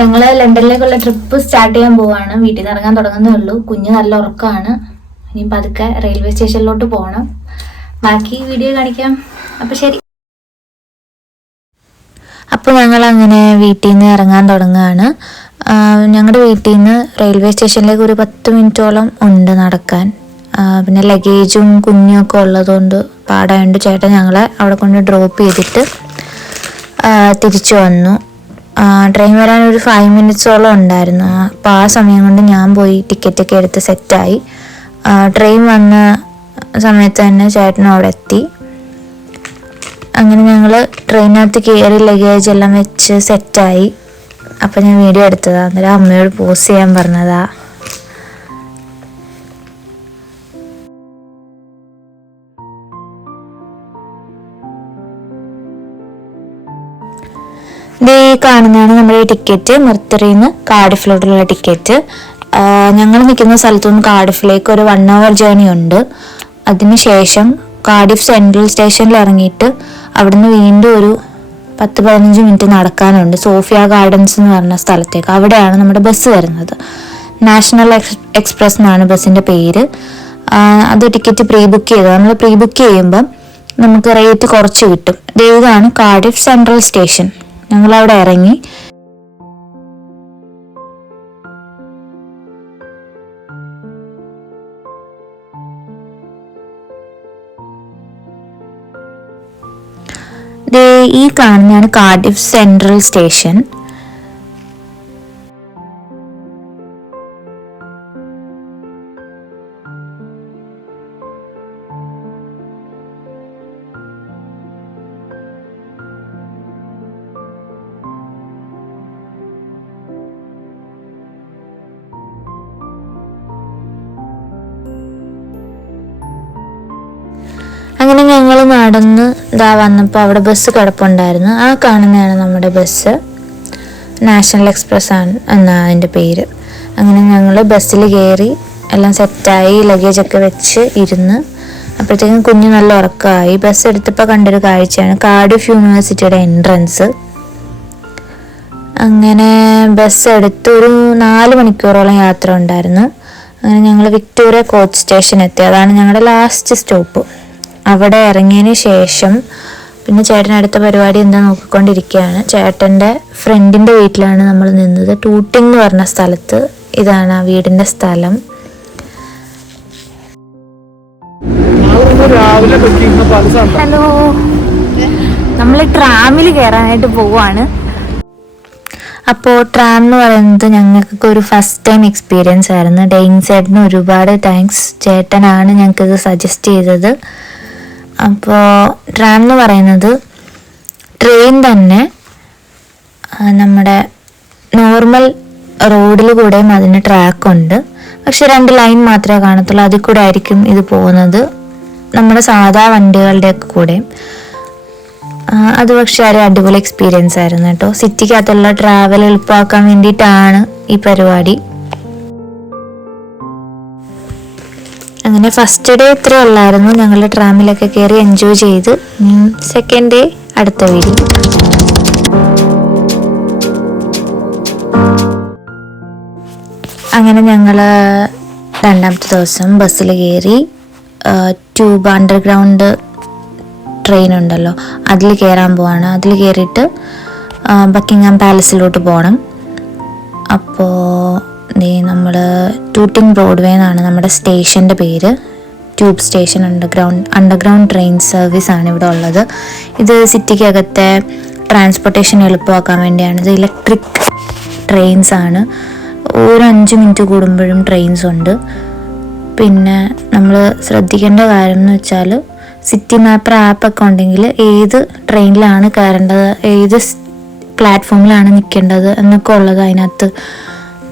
ഞങ്ങൾ ലണ്ടനിലേക്കുള്ള trip start ചെയ്യാൻ പോവാണ്. വീട്ടിൽ നിന്ന് ഇറങ്ങാൻ തുടങ്ങുന്നേ ഉള്ളൂ. കുഞ്ഞ് നല്ല ഉറക്കമാണ്. ഇനി പതുക്കെ റെയിൽവേ സ്റ്റേഷനിലോട്ട് പോകണം. ബാക്കി വീഡിയോ കാണിക്കാം. അപ്പോൾ ശരി. അപ്പോൾ ഞങ്ങൾ അങ്ങനെ വീട്ടിൽ നിന്ന് ഇറങ്ങാൻ തുടങ്ങുകയാണ്. ഞങ്ങളുടെ വീട്ടിൽ നിന്ന് റെയിൽവേ സ്റ്റേഷനിലേക്ക് ഒരു 10 മിനിറ്റോളം ഉണ്ട് നടക്കാൻ. പിന്നെ ലഗേജും കുഞ്ഞൊക്കെ ഉള്ളതുകൊണ്ട് പാടായതുകൊണ്ട് ചേട്ടൻ ഞങ്ങളെ അവിടെ കൊണ്ട് ഡ്രോപ്പ് ചെയ്തിട്ട് തിരിച്ചു വന്നു. ട്രെയിൻ വരാൻ ഒരു 5 മിനിറ്റ്സോളം ഉണ്ടായിരുന്നു. അപ്പോൾ ആ സമയം കൊണ്ട് ഞാൻ പോയി ടിക്കറ്റൊക്കെ എടുത്ത് സെറ്റായി. ട്രെയിൻ വന്ന സമയത്ത് തന്നെ ചേട്ടനും അവിടെ എത്തി. അങ്ങനെ ഞങ്ങൾ ട്രെയിനകത്ത് കയറി ലഗേജ് എല്ലാം വെച്ച് സെറ്റായി. അപ്പം ഞാൻ വീഡിയോ എടുത്തതാണ്. അന്നേരം അമ്മയോട് പോസ് ചെയ്യാൻ പറഞ്ഞതാ. ഇത് കാണുന്നതാണ് നമ്മുടെ ടിക്കറ്റ്. മെർത്തറിയിൽ നിന്ന് കാർഡിഫിലോട്ടുള്ള ടിക്കറ്റ്. ഞങ്ങൾ നിൽക്കുന്ന സ്ഥലത്തു നിന്ന് കാർഡിഫിലേക്ക് ഒരു 1 hour ജേർണി ഉണ്ട്. അതിനുശേഷം കാർഡിഫ് സെൻട്രൽ സ്റ്റേഷനിൽ ഇറങ്ങിയിട്ട് അവിടുന്ന് വീണ്ടും ഒരു 10-15 മിനിറ്റ് നടക്കാനുണ്ട് സോഫിയ ഗാർഡൻസ് എന്ന് പറഞ്ഞ സ്ഥലത്തേക്ക്. അവിടെയാണ് നമ്മുടെ ബസ് വരുന്നത്. നാഷണൽ എക്സ്പ്രസ് എന്നാണ് ബസ്സിൻ്റെ പേര്. അത് ടിക്കറ്റ് പ്രീ ബുക്ക് ചെയ്തത്. നമ്മൾ പ്രീ ബുക്ക് ചെയ്യുമ്പം നമുക്ക് റേറ്റ് കുറച്ച് കിട്ടും. ഇതാണ് കാർഡിഫ് സെൻട്രൽ സ്റ്റേഷൻ. ഞങ്ങളവിടെ ഇറങ്ങി. ഈ കാണുന്നതാണ് കാർഡിഫ് സെൻട്രൽ സ്റ്റേഷൻ. അങ്ങനെ ഞങ്ങൾ നടന്ന് വന്നപ്പോൾ അവിടെ ബസ് കിടപ്പുണ്ടായിരുന്നു. ആ കാണുന്നതാണ് നമ്മുടെ ബസ്. നാഷണൽ എക്സ്പ്രസ് ആണ് എന്നാണ് അതിൻ്റെ പേര്. അങ്ങനെ ഞങ്ങൾ ബസ്സിൽ കയറി എല്ലാം സെറ്റായി ലഗേജൊക്കെ വെച്ച് ഇരുന്ന്. അപ്പോഴത്തേക്കും കുഞ്ഞ് നല്ല ഉറക്കമായി. ബസ് എടുത്തപ്പോൾ കണ്ടൊരു കാഴ്ചയാണ് കാർഡിഫ് യൂണിവേഴ്സിറ്റിയുടെ എൻട്രൻസ്. അങ്ങനെ ബസ് എടുത്ത് ഒരു 4 മണിക്കൂറോളം യാത്ര ഉണ്ടായിരുന്നു. അങ്ങനെ ഞങ്ങൾ വിക്ടോറിയ കോച്ച് സ്റ്റേഷൻ എത്തി. അതാണ് ഞങ്ങളുടെ ലാസ്റ്റ് സ്റ്റോപ്പ്. അവിടെ ഇറങ്ങിയതിന് ശേഷം പിന്നെ ചേട്ടൻ അടുത്ത പരിപാടി എന്താ നോക്കിക്കൊണ്ടിരിക്കുകയാണ്. ചേട്ടൻ്റെ ഫ്രണ്ടിൻ്റെ വീട്ടിലാണ് നമ്മൾ നിന്നത്. ടൂട്ടിംഗ് എന്ന് പറഞ്ഞ സ്ഥലത്ത്. ഇതാണ് ആ വീടിൻ്റെ സ്ഥലം. ഹലോ, നമ്മൾ ട്രാമിൽ കയറാനായിട്ട് പോവാണ്. അപ്പോൾ ട്രാം എന്ന് പറയുന്നത് ഞങ്ങൾക്കൊക്കെ ഒരു ഫസ്റ്റ് ടൈം എക്സ്പീരിയൻസ് ആയിരുന്നു. ഡെയിൻ ചേട്ടന് ഒരുപാട് താങ്ക്സ്. ചേട്ടനാണ് ഞങ്ങൾക്കിത് സജസ്റ്റ് ചെയ്തത്. അപ്പോൾ ട്രാം എന്ന് പറയുന്നത് ട്രെയിൻ തന്നെ നമ്മുടെ നോർമൽ റോഡിൽ കൂടെയും അതിന് ട്രാക്കുണ്ട്. പക്ഷെ 2 ലൈൻ മാത്രമേ കാണത്തുള്ളൂ. അതിൽ കൂടെ ആയിരിക്കും ഇത് പോകുന്നത്, നമ്മുടെ സാധാ വണ്ടികളുടെയൊക്കെ കൂടെയും. അത് പക്ഷേ ഒരു അടിപൊളി എക്സ്പീരിയൻസ് ആയിരുന്നു കേട്ടോ. സിറ്റിക്കകത്തുള്ള ട്രാവൽ എളുപ്പമാക്കാൻ വേണ്ടിയിട്ടാണ് ഈ പരിപാടി. അങ്ങനെ ഫസ്റ്റ് ഡേ ഇത്രേ ഉള്ളായിരുന്നു. ഞങ്ങൾ ട്രാമിലൊക്കെ കയറി എൻജോയ് ചെയ്ത്. സെക്കൻഡ് ഡേ അടുത്ത വീഡിയോ. അങ്ങനെ ഞങ്ങൾ 2ാമത്തെ ദിവസം ബസ്സിൽ കയറി. ട്യൂബ് അണ്ടർഗ്രൗണ്ട് ട്രെയിൻ ഉണ്ടല്ലോ, അതിൽ കയറാൻ പോവാണ്. അതിൽ കയറിയിട്ട് ബക്കിംഗ്ഹാം പാലസിലോട്ട് പോകണം. അപ്പോൾ നമ്മൾ ടൂട്ടിംഗ് ബ്രോഡ്വേ എന്നാണ് നമ്മുടെ സ്റ്റേഷൻ്റെ പേര്. Tube station underground train service ആണ് ഇവിടെ ഉള്ളത്. ഇത് സിറ്റിക്കകത്തെ ട്രാൻസ്പോർട്ടേഷൻ എളുപ്പമാക്കാൻ വേണ്ടിയാണ്. ഇത് ഇലക്ട്രിക് ട്രെയിൻസ് ആണ്. ഒരു 5 മിനിറ്റ് കൂടുമ്പോഴും ട്രെയിൻസ് ഉണ്ട്. പിന്നെ നമ്മൾ ശ്രദ്ധിക്കേണ്ട കാര്യം എന്ന് വെച്ചാൽ സിറ്റി മാപ്പർ ആപ്പൊക്കെ ഉണ്ടെങ്കിൽ ഏത് ട്രെയിനിലാണ് കയറേണ്ടത്, ഏത് പ്ലാറ്റ്ഫോമിലാണ് നിൽക്കേണ്ടത് എന്നൊക്കെ ഉള്ളത് അതിനകത്ത്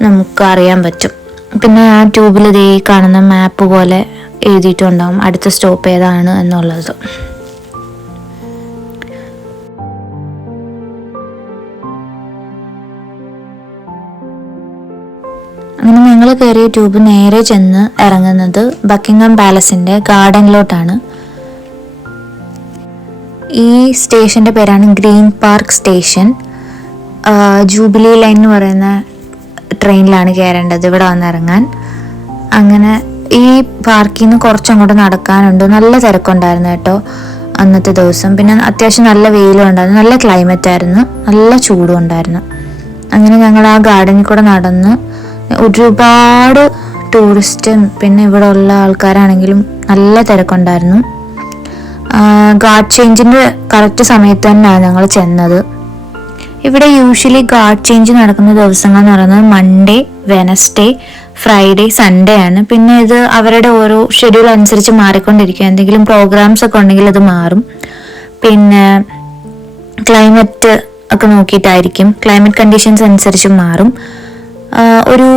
നമുക്ക് അറിയാൻ പറ്റും. പിന്നെ ആ ട്യൂബിൽ ഇതേ കാണുന്ന മാപ്പ് പോലെ എഴുതിയിട്ടുണ്ടാവും അടുത്ത സ്റ്റോപ്പ് ഏതാണ് എന്നുള്ളത്. അങ്ങനെ ഞങ്ങൾ കയറിയ ട്യൂബ് നേരെ ചെന്ന് ഇറങ്ങുന്നത് ബക്കിംഗ്ഹാം പാലസിൻ്റെ ഗാർഡനിലോട്ടാണ്. ഈ സ്റ്റേഷൻ്റെ പേരാണ് green park station. Jubilee line എന്ന് പറയുന്ന ട്രെയിനിലാണ് കയറേണ്ടത് ഇവിടെ വന്നിറങ്ങാൻ. അങ്ങനെ ഈ പാർക്കിൽ നിന്ന് കുറച്ചങ്ങോട്ട് നടക്കാനുണ്ട്. നല്ല തിരക്കുണ്ടായിരുന്നു കേട്ടോ അന്നത്തെ ദിവസം. പിന്നെ അത്യാവശ്യം നല്ല വെയിലും ഉണ്ടായിരുന്നു, നല്ല ക്ലൈമറ്റ് ആയിരുന്നു, നല്ല ചൂടും ഉണ്ടായിരുന്നു. അങ്ങനെ ഞങ്ങൾ ആ ഗാർഡനിൽ കൂടെ നടന്ന് ഒരുപാട് ടൂറിസ്റ്റും പിന്നെ ഇവിടെ ഉള്ള ആൾക്കാരാണെങ്കിലും നല്ല തിരക്കുണ്ടായിരുന്നു. ഗാർഡ് ചേഞ്ചിൻ്റെ കറക്റ്റ് സമയത്ത് തന്നെയാണ് ഞങ്ങൾ ചെന്നത്. ഇവിടെ യൂഷ്വലി ഗാർഡ് ചേഞ്ച് നടക്കുന്ന ദിവസങ്ങൾ എന്ന് പറയുന്നത് മൺഡേ, വെനസ്ഡേ, ഫ്രൈഡേ, സൺഡേ ആണ്. പിന്നെ ഇത് അവരുടെ ഓരോ ഷെഡ്യൂൾ അനുസരിച്ച് മാറിക്കൊണ്ടിരിക്കും. എന്തെങ്കിലും പ്രോഗ്രാംസ് ഒക്കെ ഉണ്ടെങ്കിൽ അത് മാറും. പിന്നെ ക്ലൈമറ്റ് ഒക്കെ നോക്കിയിട്ടായിരിക്കും, ക്ലൈമറ്റ് കണ്ടീഷൻസ് അനുസരിച്ച് മാറും. ഒരു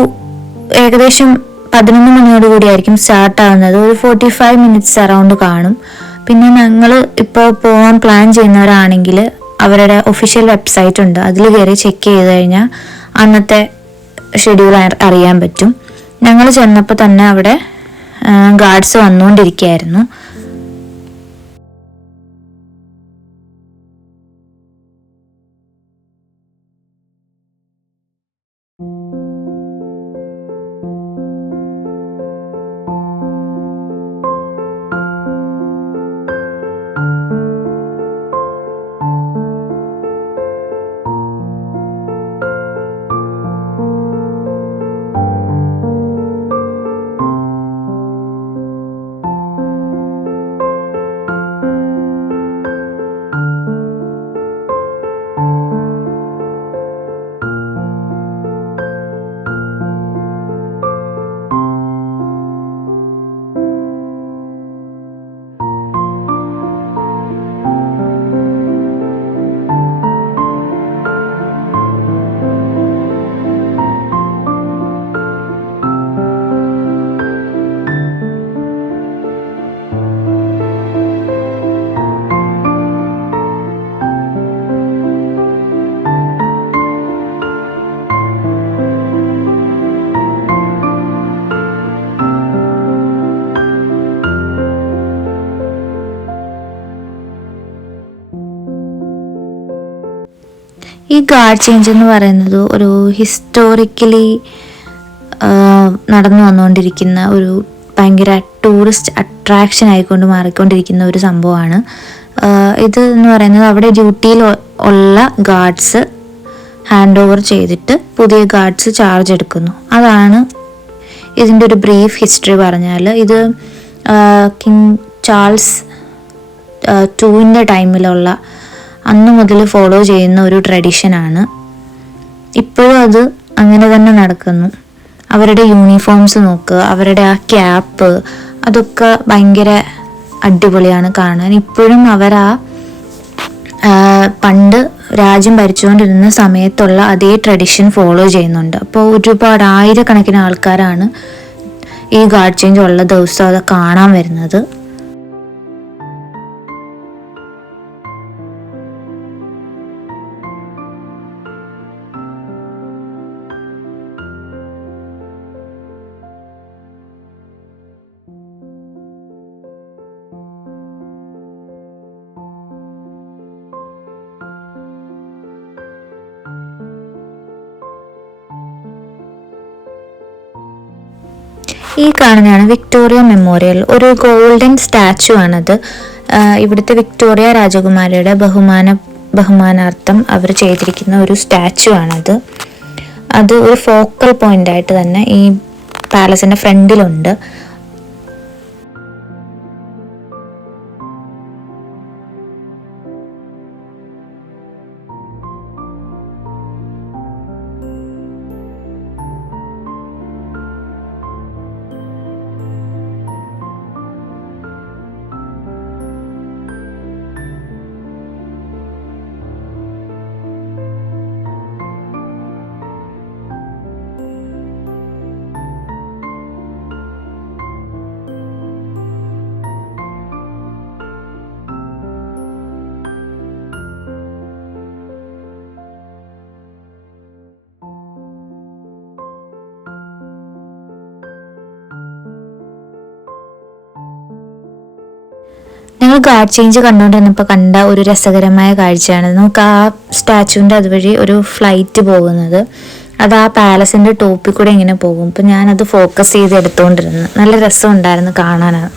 ഏകദേശം 11 മണിയോടുകൂടിയായിരിക്കും സ്റ്റാർട്ട് ആവുന്നത്. ഒരു 45 മിനിറ്റ്സ് അറൗണ്ട് കാണും. പിന്നെ ഞങ്ങൾ ഇപ്പോൾ പോകാൻ പ്ലാൻ ചെയ്യുന്നവരാണെങ്കിൽ അവരുടെ ഒഫീഷ്യൽ വെബ്സൈറ്റ് ഉണ്ട്, അതിൽ കയറി ചെക്ക് ചെയ്ത് കഴിഞ്ഞാൽ അന്നത്തെ ഷെഡ്യൂൾ അറിയാൻ പറ്റും. ഞങ്ങൾ ചെന്നപ്പോൾ തന്നെ അവിടെ ഗാർഡ്സ് വന്നുകൊണ്ടിരിക്കുകയായിരുന്നു. ഈ ഗാർഡ് ചേഞ്ച് എന്ന് പറയുന്നത് ഒരു ഹിസ്റ്റോറിക്കലി നടന്നു വന്നുകൊണ്ടിരിക്കുന്ന ഒരു ഭയങ്കര ടൂറിസ്റ്റ് അട്രാക്ഷൻ ആയിക്കൊണ്ട് മാറിക്കൊണ്ടിരിക്കുന്ന ഒരു സംഭവമാണ്. ഇത് എന്ന് പറയുന്നത് അവിടെ ഡ്യൂട്ടിയിൽ ഉള്ള ഗാർഡ്സ് ഹാൻഡ് ഓവർ ചെയ്തിട്ട് പുതിയ ഗാർഡ്സ് ചാർജ് എടുക്കുന്നു. അതാണ് ഇതിൻ്റെ ഒരു ബ്രീഫ് ഹിസ്റ്ററി പറഞ്ഞാൽ. ഇത് കിങ് ചാൾസ് 2 ടൈമിലുള്ള അന്ന് മുതൽ ഫോളോ ചെയ്യുന്ന ഒരു ട്രഡീഷനാണ്. ഇപ്പോഴും അത് അങ്ങനെ തന്നെ നടക്കുന്നു. അവരുടെ യൂണിഫോംസ് നോക്കുക, അവരുടെ ആ ക്യാപ്പ്, അതൊക്കെ ഭയങ്കര അടിപൊളിയാണ് കാണാൻ. ഇപ്പോഴും അവർ പണ്ട് രാജ്യം ഭരിച്ചുകൊണ്ടിരുന്ന സമയത്തുള്ള അതേ ട്രഡീഷൻ ഫോളോ ചെയ്യുന്നുണ്ട്. അപ്പോൾ ഒരുപാട് ആയിരക്കണക്കിന് ആൾക്കാരാണ് ഈ ഗാർഡ് ചേഞ്ച് ഉള്ള ദിവസം അത് കാണാൻ വരുന്നത്. ഈ കാണുന്നതാണ് വിക്ടോറിയ മെമ്മോറിയൽ. ഒരു ഗോൾഡൻ സ്റ്റാച്ചു ആണത്. ഇവിടുത്തെ വിക്ടോറിയ രാജകുമാരിയുടെ ബഹുമാനാർത്ഥം അവർ ചെയ്തിരിക്കുന്ന ഒരു സ്റ്റാച്ചു ആണത്. അത് ഒരു ഫോക്കൽ പോയിന്റ് ആയിട്ട് തന്നെ ഈ പാലസിന്റെ ഫ്രണ്ടിലുണ്ട്. ഞങ്ങൾ ഗാർഡ് ചേഞ്ച് കണ്ടുകൊണ്ടിരുന്നപ്പോൾ കണ്ട ഒരു രസകരമായ കാഴ്ചയാണ്. നമുക്ക് ആ സ്റ്റാച്ചുവിൻ്റെ അതുവഴി ഒരു ഫ്ലൈറ്റ് പോകുന്നത്, അത് ആ പാലസിൻ്റെ ടോപ്പിൽ കൂടെ ഇങ്ങനെ പോകും. അപ്പം ഞാനത് ഫോക്കസ് ചെയ്ത് എടുത്തുകൊണ്ടിരുന്നു. നല്ല രസമുണ്ടായിരുന്നു കാണാനാണ്.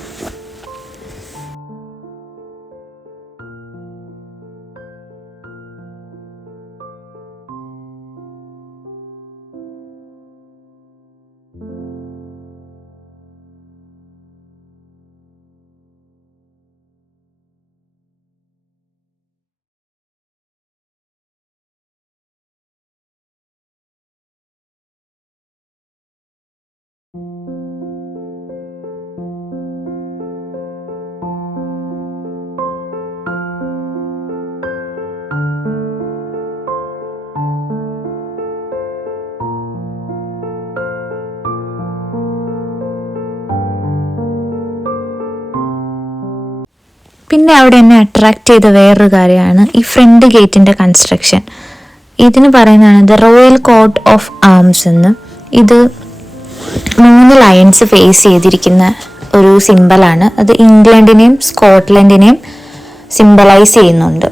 പിന്നെ അവിടെ എന്നെ അട്രാക്റ്റ് ചെയ്ത വേറൊരു കാര്യമാണ് ഈ ഫ്രണ്ട് ഗേറ്റിൻ്റെ കൺസ്ട്രക്ഷൻ. ഇതിന് പറയുന്നതാണ് the royal coat of arms എന്ന്. ഇത് 3 ലയൺസ് ഫേസ് ചെയ്തിരിക്കുന്ന ഒരു സിമ്പലാണ്. അത് ഇംഗ്ലണ്ടിനെയും സ്കോട്ട്ലൻഡിനെയും സിംബലൈസ് ചെയ്യുന്നുണ്ട്.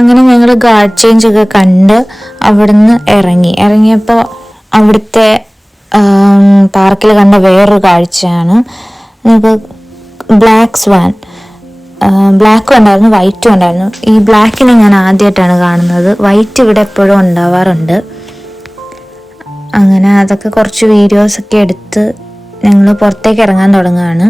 അങ്ങനെ ഞങ്ങൾ ഗാർഡ് ചേഞ്ച് ഒക്കെ കണ്ട് അവിടുന്ന് ഇറങ്ങിയപ്പോൾ അവിടുത്തെ പാർക്കിൽ കണ്ട വേറൊരു കാഴ്ചയാണ്. നമുക്ക് ബ്ലാക്ക് സ്വാൻ, ബ്ലാക്കും ഉണ്ടായിരുന്നു വൈറ്റും ഉണ്ടായിരുന്നു. ഈ ബ്ലാക്കിനെ ഞാൻ ആദ്യമായിട്ടാണ് കാണുന്നത്. വൈറ്റ് ഇവിടെ എപ്പോഴും ഉണ്ടാവാറുണ്ട്. അങ്ങനെ അതൊക്കെ കുറച്ച് വീഡിയോസൊക്കെ എടുത്ത് ഞങ്ങൾ പുറത്തേക്ക് ഇറങ്ങാൻ തുടങ്ങുകയാണ്.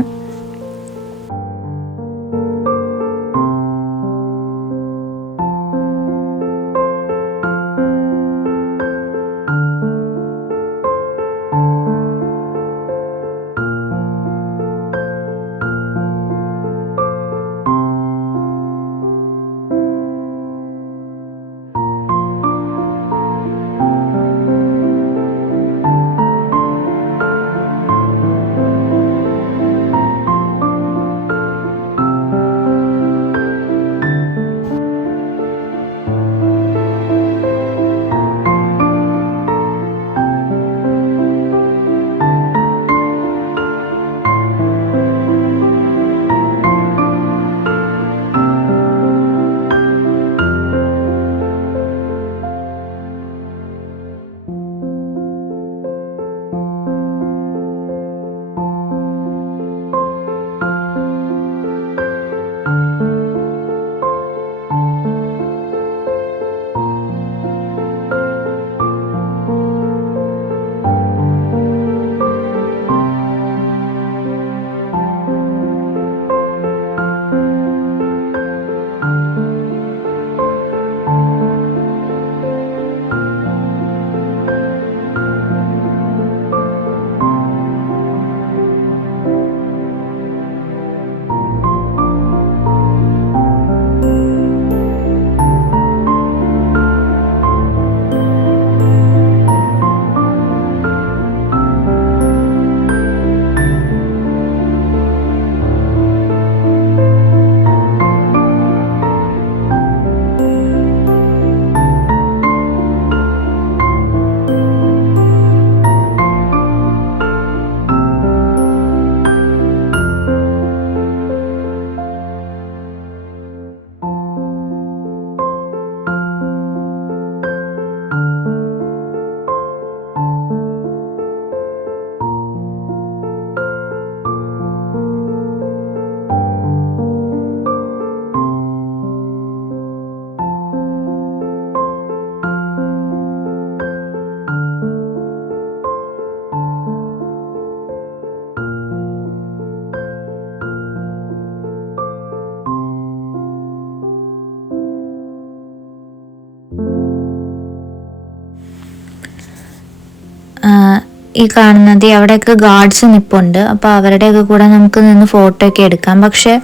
ഈ കാണുന്നത് അവിടെയൊക്കെ ഗാർഡ്സ് നിൽപ്പുണ്ട്. അപ്പോൾ അവരുടെയൊക്കെ കൂടെ നമുക്ക് നിന്ന് ഫോട്ടോ ഒക്കെ എടുക്കാം. പക്ഷെ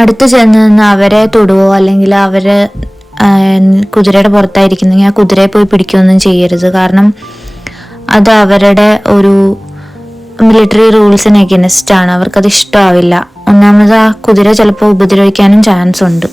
അടുത്ത് ചെന്ന് നിന്ന് അവരെ തൊടുവോ അല്ലെങ്കിൽ അവർ കുതിരയുടെ പുറത്തായിരിക്കുന്നെങ്കിൽ ആ കുതിരയെ പോയി പിടിക്കുകയൊന്നും ചെയ്യരുത്. കാരണം അത് അവരുടെ ഒരു മിലിറ്ററി റൂൾസിന് എഗൈൻസ്റ്റ് ആണ്. അവർക്കത് ഇഷ്ടമാവില്ല. ഒന്നാമത് ആ കുതിര ചിലപ്പോൾ ഉപദ്രവിക്കാനും ചാൻസ് ഉണ്ട്.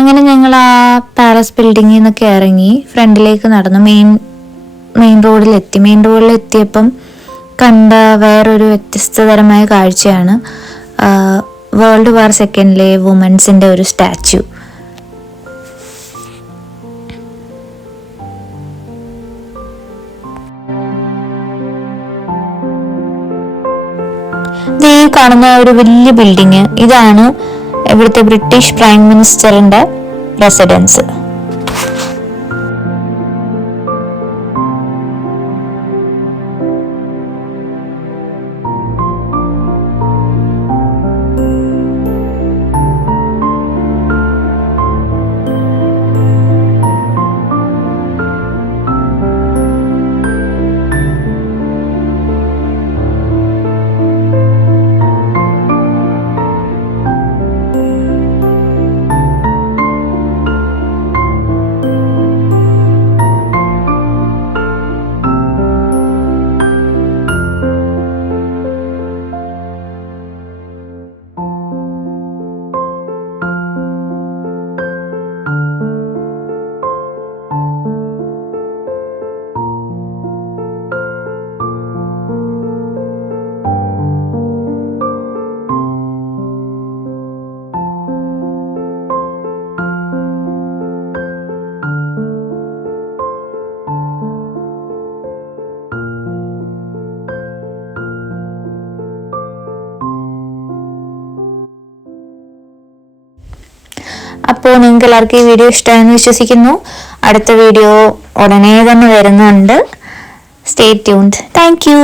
അങ്ങനെ ഞങ്ങൾ ആ പാലസ് ബിൽഡിങ്ങിൽ നിന്നൊക്കെ ഇറങ്ങി ഫ്രണ്ടിലേക്ക് നടന്നു. മെയിൻ റോഡിലെത്തിയപ്പം കണ്ട വേറൊരു വ്യത്യസ്തതരമായ കാഴ്ചയാണ് വേൾഡ് വാർ സെക്കൻഡിലെ വുമൻസിൻ്റെ ഒരു സ്റ്റാച്യു. ഈ കാണുന്ന ഒരു വലിയ ബിൽഡിങ് ഇതാണ് ഇവിടുത്തെ ബ്രിട്ടീഷ് പ്രൈം മിനിസ്റ്ററിന്റെ റെസിഡൻസ്. അപ്പോൾ നിങ്ങൾക്ക് എല്ലാവർക്കും ഈ വീഡിയോ ഇഷ്ടമായെന്ന് വിശ്വസിക്കുന്നു. അടുത്ത വീഡിയോ ഉടനെ തന്നെ വരുന്നുണ്ട്. Stay tuned. Thank you.